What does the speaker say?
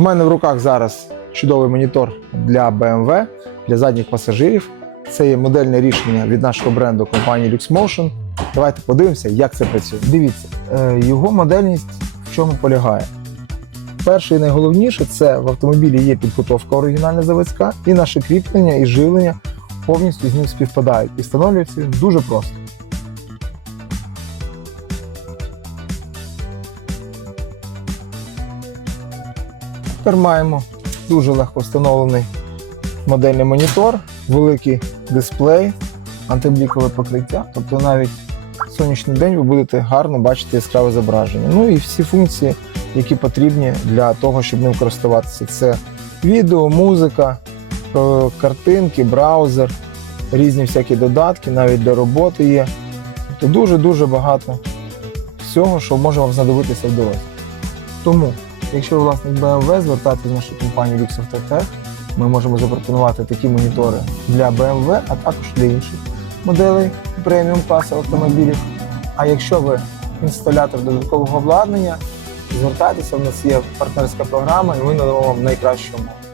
В мене в руках зараз чудовий монітор для BMW, для задніх пасажирів. Це є модельне рішення від нашого бренду компанії LuxMotion. Давайте подивимося, як це працює. Дивіться, е, його модельність в чому полягає. Перше і найголовніше це в автомобілі є підготовка оригінальна заводська, і наше кріплення і живлення повністю з ним співпадають. І встановлюється дуже просто. Тепер маємо дуже легко встановлений модельний монітор, великий дисплей, антиблікове покриття. Тобто навіть в сонячний день ви будете гарно бачити яскраве зображення. Ну і всі функції, які потрібні для того, щоб ним користуватися. Це відео, музика, е, картинки, браузер, різні всякі додатки, навіть для роботи є. Тобто дуже-дуже багато всього, що може вам знадобитися в дорозі. Тому, якщо ви власник BMW, звертайтеся в нашу компанію LuxAutoTech. Ми можемо запропонувати такі монітори для BMW, а також для інших моделей преміум класу автомобілів. А якщо ви інсталятор додаткового обладнання, звертайтеся, в нас є партнерська програма, і ми надамо вам найкращу умову.